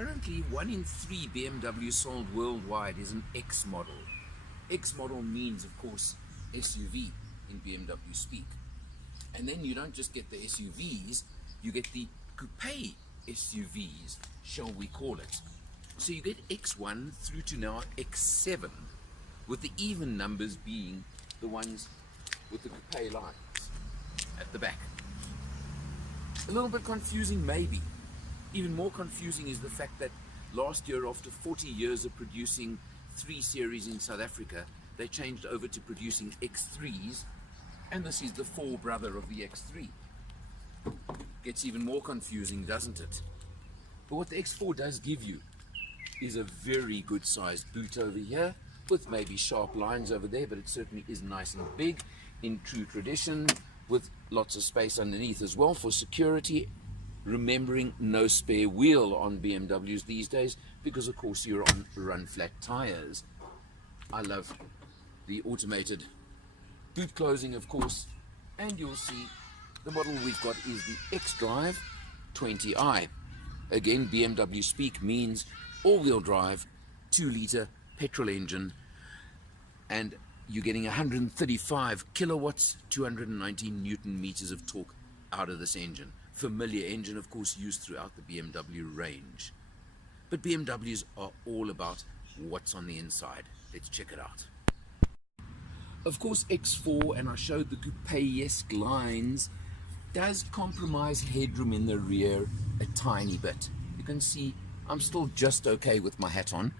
Currently, 1 in 3 BMW sold worldwide is an X model. X model means, of course, SUV in BMW speak. And then you don't just get the SUVs, you get the coupe SUVs, shall we call it. So you get X1 through to now X7, with the even numbers being the ones with the coupe lines at the back. A little bit confusing, maybe. Even more confusing is the fact that last year, after 40 years of producing 3 series in South Africa, they changed over to producing X3s, and this is the 4 brother of the X3. Gets even more confusing, doesn't it? But what the X4 does give you is a very good sized boot over here, with maybe sharp lines over there, but it certainly is nice and big in true tradition, with lots of space underneath as well for security. Remembering no spare wheel on BMWs these days, because of course you're on run flat tires. I love the automated boot closing, of course, and you'll see the model we've got is the xDrive20i. Again, BMW speak means all-wheel drive, 2-litre petrol engine, and you're getting 135 kilowatts, 219 newton meters of torque out of this engine. Familiar engine, of course, used throughout the BMW range. But BMWs are all about what's on the inside. Let's check it out. Of course, X4, and I showed the coupe-esque lines, does compromise headroom in the rear a tiny bit. You can see I'm still just okay with my hat on,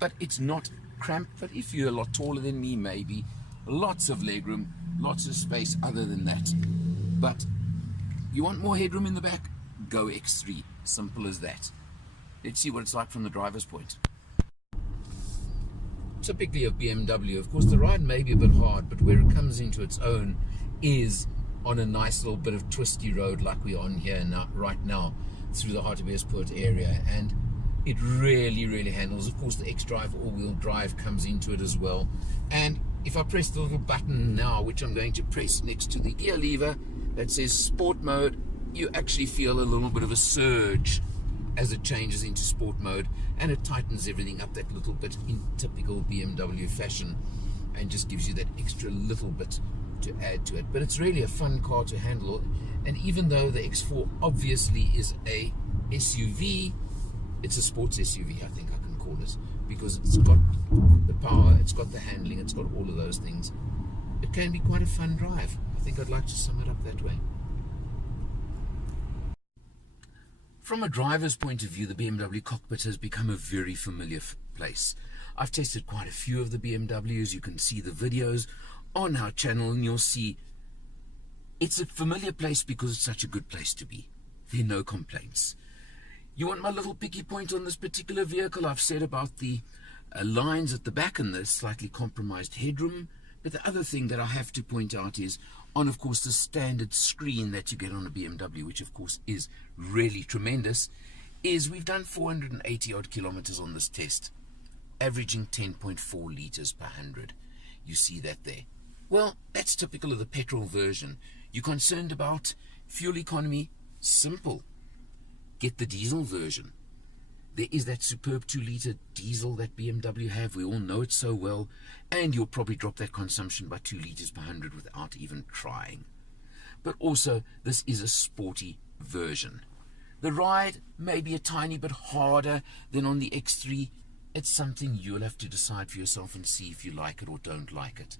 but it's not cramped. But if you're a lot taller than me, maybe lots of legroom, lots of space other than that. But you want more headroom in the back? Go X3. Simple as that. Let's see what it's like from the driver's point. Typically of BMW, of course, the ride may be a bit hard, but where it comes into its own is on a nice little bit of twisty road like we're on here now, right now, through the Hartbeespoort area, and it really handles. Of course, the xDrive all-wheel drive comes into it as well. And if I press the little button now, which I'm going to press next to the gear lever, that says sport mode, you actually feel a little bit of a surge as it changes into sport mode, and it tightens everything up that little bit in typical BMW fashion, and just gives you that extra little bit to add to it. But it's really a fun car to handle, and even though the X4 obviously is a SUV, it's a sports SUV, I think I can call it, because it's got the power, it's got the handling, it's got all of those things. It can be quite a fun drive. I think I'd like to sum it up that way. From a driver's point of view, the BMW Cockpit has become a very familiar place. I've tested quite a few of the BMWs. You can see the videos on our channel, and you'll see it's a familiar place because it's such a good place to be. There are no complaints. You want my little picky point on this particular vehicle? I've said about the lines at the back and the slightly compromised headroom. But the other thing that I have to point out is on, of course, the standard screen that you get on a BMW, which of course is really tremendous, is we've done 480 odd kilometers on this test, averaging 10.4 liters per 100. You see that there. Well, that's typical of the petrol version. You're concerned about fuel economy? Simple. Get the diesel version. There is that superb 2-litre diesel that BMW have. We all know it so well. And you'll probably drop that consumption by 2 litres per 100 without even trying. But also, this is a sporty version. The ride may be a tiny bit harder than on the X3. It's something you'll have to decide for yourself and see if you like it or don't like it.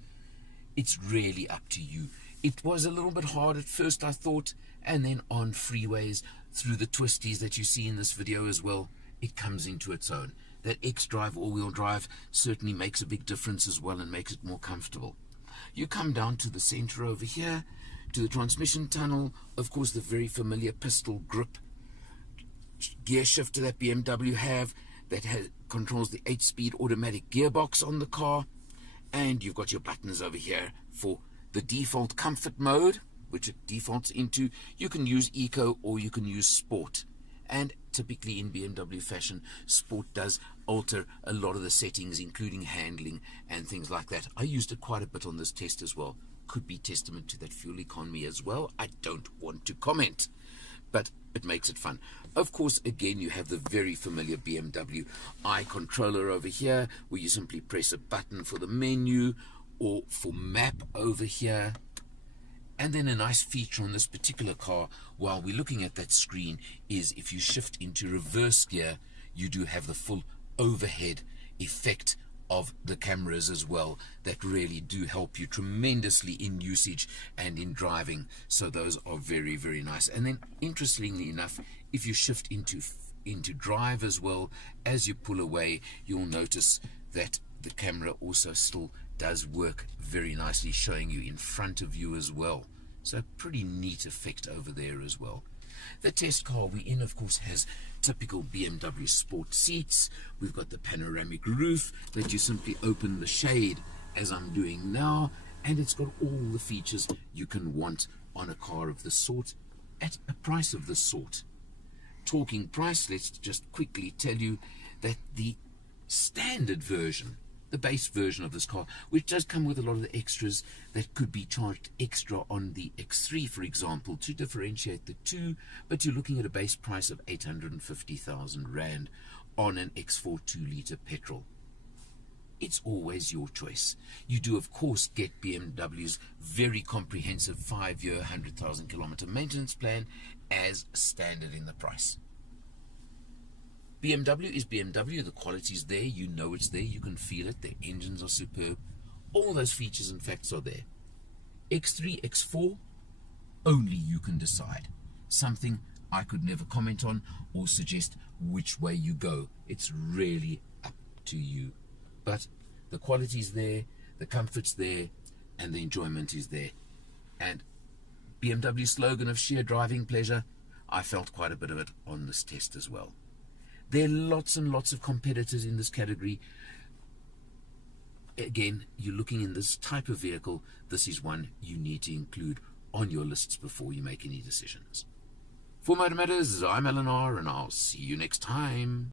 It's really up to you. It was a little bit hard at first, I thought, and then on freeways, through the twisties that you see in this video as well, it comes into its own. That xDrive all-wheel drive certainly makes a big difference as well and makes it more comfortable. You come down to the center over here, to the transmission tunnel, of course the very familiar pistol grip gear shifter that BMW have that controls the 8-speed automatic gearbox on the car, and you've got your buttons over here for the default comfort mode, which it defaults into. You can use eco or you can use sport. And typically in BMW fashion, sport does alter a lot of the settings, including handling and things like that. I used it quite a bit on this test as well. Could be testament to that fuel economy as well. I don't want to comment. but it makes it fun. Of course, again, you have the very familiar BMW I controller over here, where you simply press a button for the menu or for map over here. And then a nice feature on this particular car, while we're looking at that screen, is if you shift into reverse gear, you do have the full overhead effect of the cameras as well, that really do help you tremendously in usage and in driving. So those are very, very nice. And then interestingly enough, if you shift into drive as well, as you pull away, you'll notice that the camera also still does work very nicely, showing you in front of you as well. So pretty neat effect over there as well. The test car we're in, of course, has typical BMW sport seats. We've got the panoramic roof that you simply open the shade, as I'm doing now, and it's got all the features you can want on a car of this sort at a price of this sort. Talking price, let's just quickly tell you that the standard version, the base version of this car, which does come with a lot of the extras that could be charged extra on the X3, for example, to differentiate the two, but you're looking at a base price of 850,000 Rand on an X4 2-litre petrol. It's always your choice. You do, of course, get BMW's very comprehensive 5-year, 100,000 kilometer maintenance plan as standard in the price. BMW is BMW, the quality is there, you know it's there, you can feel it, the engines are superb, all those features and facts are there. X3, X4, only you can decide. Something I could never comment on or suggest which way you go. It's really up to you. But the quality is there, the comfort's there, and the enjoyment is there. And BMW's slogan of sheer driving pleasure, I felt quite a bit of it on this test as well. There are lots and lots of competitors in this category. Again, you're looking in this type of vehicle, this is one you need to include on your lists before you make any decisions. For Motor Matters, I'm Eleanor, and I'll see you next time.